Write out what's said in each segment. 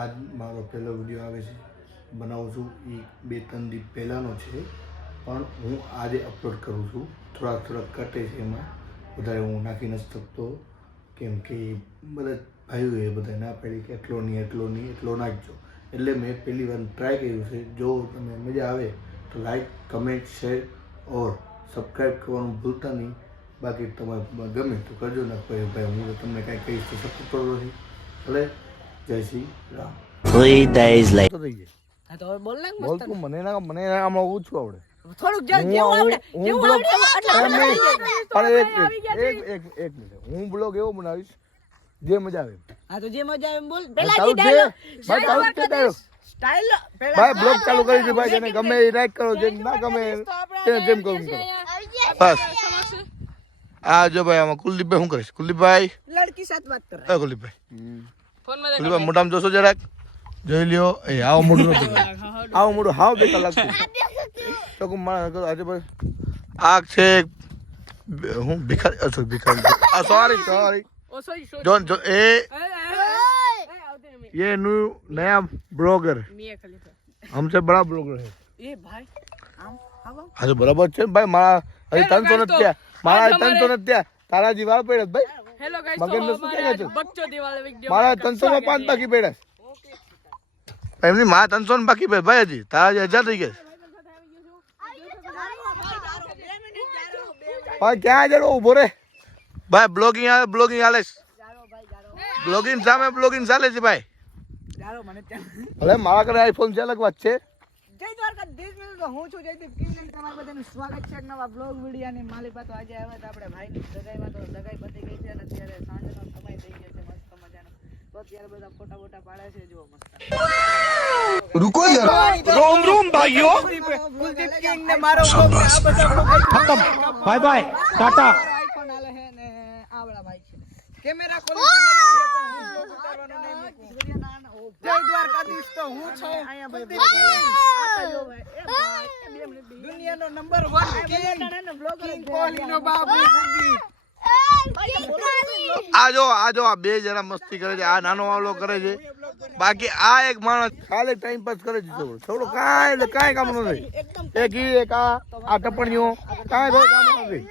આજ મારો પહેલો વિડીયો આવે છે બનાવું છું એ 2-3 દિવસ પહેલાંનો છે પણ હું આજે અપલોડ કરું છું. થોડા કટે છે એમાં વધારે હું નાખી નથી શકતો કેમ કે બધા ભાઈઓએ બધા ના પાડી કે એટલો નાખજો એટલે મેં પહેલી વાર ટ્રાય કર્યું છે. જો તમને મજા આવે તો લાઈક કમેન્ટ શેર ઓર સબસ્ક્રાઈબ કરવાનું ભૂલતા નહીં. બાકી તમારે ગમે તો કરજો ના ભાઈ હું તમને કાંઈ કહીશ તો સપોર્ટ કરો નહીં ભલે. જય શ્રી રામ. 3 days later. હા તો બોલ ને બોલ તું મને આમાં ઓછું આવડે થોડુંક જેવું આવડે એક મિનિટ હું બ્લોગ એવો બનાવીશ જે મજા આવે. હા તો જે મજા આવે બોલ ચાલુ છે ભાઈ સ્ટાઇલ ભાઈ બ્લોગ ચાલુ કરી દે ભાઈ. જેને ગમે એ લાઈક કરો, જેને ના ગમે તેને જેમ કરો બસ. આ જો ભાઈ આમાં કુલદીપભાઈ શું કરીશ? કુલદીપભાઈ લડકી સાથે વાત કર. કુલદીપભાઈ કુલદીપભાઈ મોઢામાં જોશો જરાક જોઈ લ્યો. એ આવો મોઢું આવો મોઢું હાવ બેકાર લાગતું તો આજે ભાઈ આ છે હું ભિખારી સોરી જોન જો ये नया ब्लॉगर हमसे बड़ा ब्लॉगर है એ ભાઈ हाँ तो बराबर છે ભાઈ. મારા હજી 300 નથી થયા. મારા 300 નથી થયા. તારા જીવાળ પડ્યા ભાઈ. હેલો ગાઈસ મગન ને શું કહે છે? બચ્ચો દિવાળે વિડિયો મારા 300 માં 5 બાકી પડ્યા. એમની મારા 300 માં બાકી પડ્યા ભાઈ. હજી તારા 1000 થઈ ગયા. ભાઈ ક્યાં જડો ઉભો રે ભાઈ. બ્લોગિંગ હાલે બ્લોગિંગ ચાલે છે ભાઈ. ભલે મારા ઘરે આઈફોન છે અલગ વાત છે. જય દ્વારકાધીશ મિત્રો તો હું છું જયદીપ કિંગ. તમારું બધાનું સ્વાગત છે નવા બ્લોગ વિડિયોની માલિપા. તો આજે આવ્યા હતા આપણે ભાઈની સગાઈમાં. તો સગાઈ પતી ગઈ છે અને અત્યારે સાંજનો સમય થઈ ગયો છે મસ્ત મજાનો. તો અત્યારે બધા ફોટા પાડે છે. જો મસ્ત रुको जरा रोम भाइयों. કુલદીપ કિંગ ને મારો બ્લોગ ને આ બધા બ્લોગ खत्म. Bye bye Tata. આઈફોન આલે છે ને આવડા ભાઈ છે. કેમેરા ક્વોલિટી નથી પણ હું બ્લોગ ઉતારવાનો નહીં મૂકું. જય દ્વારકાધીશ તો હું છું અહીંયા ભાઈ દુનિયાનો નંબર 1 કિંગ કોહલીનો બાબુ કુલદીપ. આ જો આ બે જણા મસ્તી કરે છે. આ નાનો વાવલો કરે છે. બાકી આ એક માણસ ખાલી ટાઈમ પાસ કરે છે. થોડું કાંઈ કામ નથી. એક એક આ ટપણીઓ કાંઈ કામ નથી.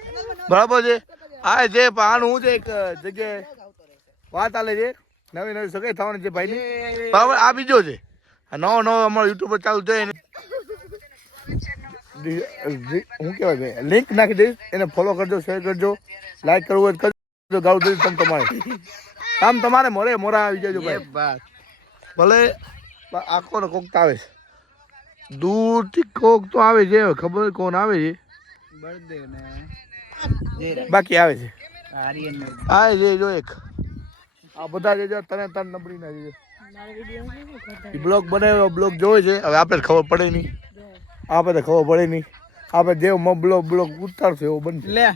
બરાબર છે. આ જે આનું હું છે એક જગ્યાએ વાત આલે છે. નવી સગાઈ થવાની છે ભાઈની. બરાબર. આ બીજો છે. નવો અમારો યુટ્યુબ પર ચાલુ છે. હું કહેવાય છે લિંક નાખી દઈશ. એને ફોલો કરજો, શેર કરજો, લાઈક કરવું હોય કરજો. ગાવ દઈશ કામ તમારે મોરા આવી જજો ભાઈ. ભલે આખો ને કોક તો આવે છે. દૂરથી કોક તો આવે છે. ખબર કોણ આવે છે બાકી આવે છે. આવે છે જો એક આ બધા જે તને નબળી ના છે બ્લોગ બનાવ્યો. બ્લોગ જોવે છે. હવે આપણે ખબર પડે નહીં. આપણે ખબર પડે નહીં. આપણે જે બ્લોગ ઉતારશે એવો બનશે. લે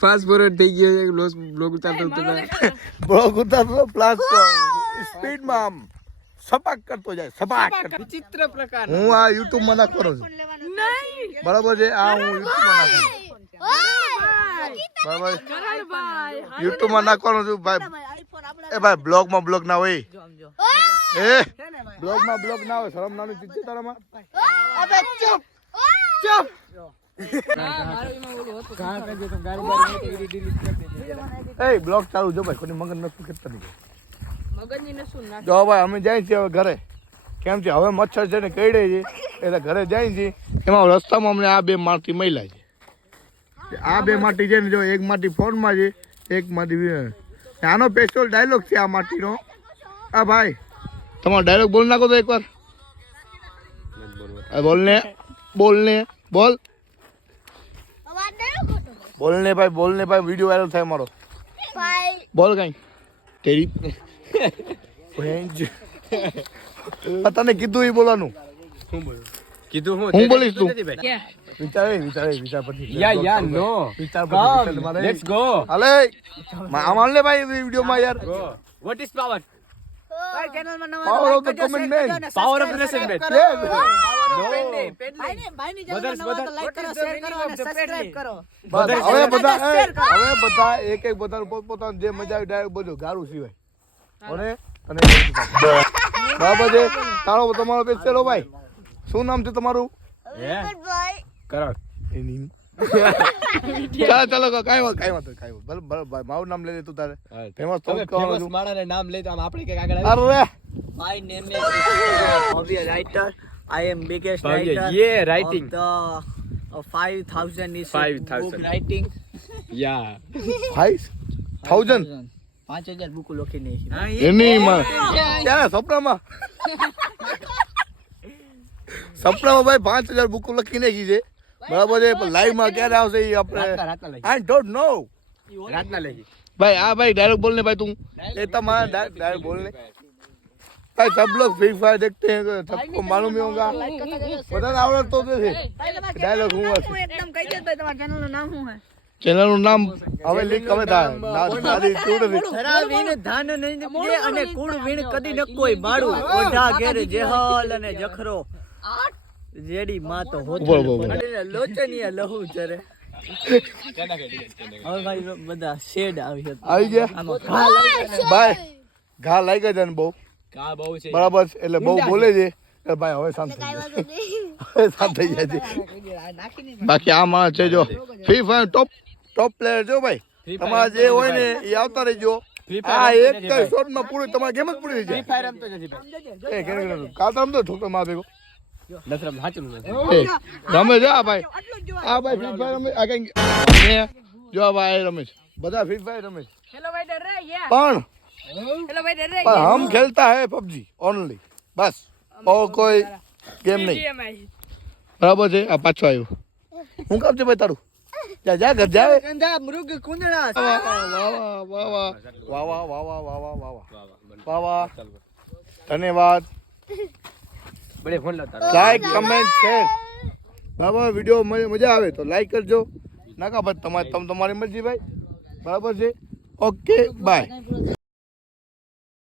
ફાસ્ટ ફોરવર્ડ થઈ ગયો છે. બ્લોગ ઉતારતો પ્લસ સ્પીડમાં આમ સપાક કરતો જાય. સપાક વિચિત્ર પ્રકાર. હું આ યુટ્યુબ માં નાખવાનો છું. બરાબર છે. આ હું યુટ્યુબ માં નાખું. બરાબર યુટ્યુબ માં નાખવાનો છું ભાઈ. એ ભાઈ બ્લોગ ના હોય. એ બ્લોગ ના હોય. શરમ નાની ચીજ છે તારામાં. એ બ્લોગ ચાલુ જો ભાઈ. કોની મગજ નતું કરતા નહીં. જો ભાઈ અમે જાય છીએ હવે ઘરે. કેમ છે હવે મચ્છર છે ને કરડે છે એટલે ઘરે જાય છે. એમાં રસ્તામાં અમને આ બે માટી મળ્યા છે. આ બે માટી છે ને જો એક માટી ફોનમાં છે, એક માટી આનો સ્પેશિયલ ડાયલોગ છે આ માટીનો. આ ભાઈ તમારો ડાયલોગ બોલ નાખો તો એકવાર. બોલને બોલ ભાઈ વિડીયો વાયરલ થાય મારો. બોલ કઈ તેરી તને કીધું એ બોલવાનું. હું બોલીશ તું વિચાર પછી લેટ્સ ગો. હાલે આમાં લે ભાઈ વિડીયો માં યાર. What is power? ભાઈ ચેનલમાં નવા Power of the like કરજો, comment share man. કરજો અને Power of subscribe the કરો. Yes. ભાઈની ચેનલમાં નવા તો like કરો, share કરો અને subscribe કરો. બસ હવે share બધા કરો. હવે બધા એક પોતાનું પોતપોતાનું જે મજા આવી ડાયરેક્ટ બધું ગારું સિવાય અને બરાબર છે. તારો તમારો પેજ ચલો ભાઈ, શું નામ છે તમારું? કરો ચાલો કાંઈ વાત ભલે મારું નામ લઈ લે તું તારે ફેમસ તો ફેમસ માણસને નામ લઈ તો આમ આપણે કઈક આગળ અરે My name is Bhavya Writer. I am biggest Bhavya, writer yeah, writing. of the 5,000 is 5,000. book writing. Yeah 5,000 5,000 book લખી નાખી. એની માં ક્યારે સપનામાં ભાઈ 5,000 બુકો લખી નાખી છે બરાબર છે, પણ લાઈવ માં ક્યારે આવશે એ આપણે રાતના લખી આઈ ડોન્ટ નો રાતના લખી भाई हाँ भाई डायरेक्ट बोलने भाई तुम तुम्हारा डायरेक्ट बोलने भाई सब लोग फ्री फायर देखते हैं तो सबको मालूम ही होगा बता आवड़त तो थे डायलॉग हूँ એકદમ કહી દે ભાઈ તમારા ચેનલ નું નામ શું છે? ચેનલ નું નામ હવે લીક હવે થાય નારી ચૂડ ધરા વીણ ધાન નહીં દે અને કુળ વીણ કદી ન કોઈ બાળું ઓઢા ઘેર જેહલ અને જખરો જેડી માં તો હોત લોચનિયા લહુ જરે હવે ભાઈ બધા શેડ આવી હતી આવી ગયા આમાં ઘા લાગી ગયા. ભાઈ ઘા લાગ્યા છે ને બહુ કા બહુ છે બરાબર છે, એટલે બહુ બોલે છે એટલે ભાઈ હવે શાંત થઈ જાય હવે શાંત થઈ જાય છે. નાખી નહીં બાકી આ માણસ છે જો ફ્રી ફાયર ટોપ પ્લેયર જો ભાઈ તમારા જે હોય ને એ આવતા રહેજો. આ એક શોટ માં પૂરી તમારી ગેમ જ પૂરી થઈ ફ્રી ફાયર રમતો નથી જાય. એ કેમ કાલ તો રમતો ઠોકર માં ભેગો નસરમ સાચું નથી એ રમે છે આ ભાઈ આટલું જ આ ભાઈ ફ્રી ફાયર રમે આ કઈ જો આ ભાઈ રમે છે બધા ફ્રી ફાયર રમે છે હેલો ભાઈ ડર રે યા પણ હેલો ભાઈ ડર રે पर हम खेलता है पबजी ओनली बस और कोई गेम नहीं बराबर છે. આ પાછો આવ્યો હું કામ છે ભાઈ તારું જા જા ઘર જા ગંધા મૃગ કુંદડા વાહ વાહ વાહ વાહ વાહ વાહ વાહ વાહ વાહ વાહ વાહ વાહ ધન્યવાદ. બડે ફોન લાવતા લાઈક કમેન્ટ શેર બરાબર વિડીયો મજા આવે તો લાઈક કરજો નાકા ભાઈ તમારી મરજી ભાઈ બરાબર છે. Okay bye.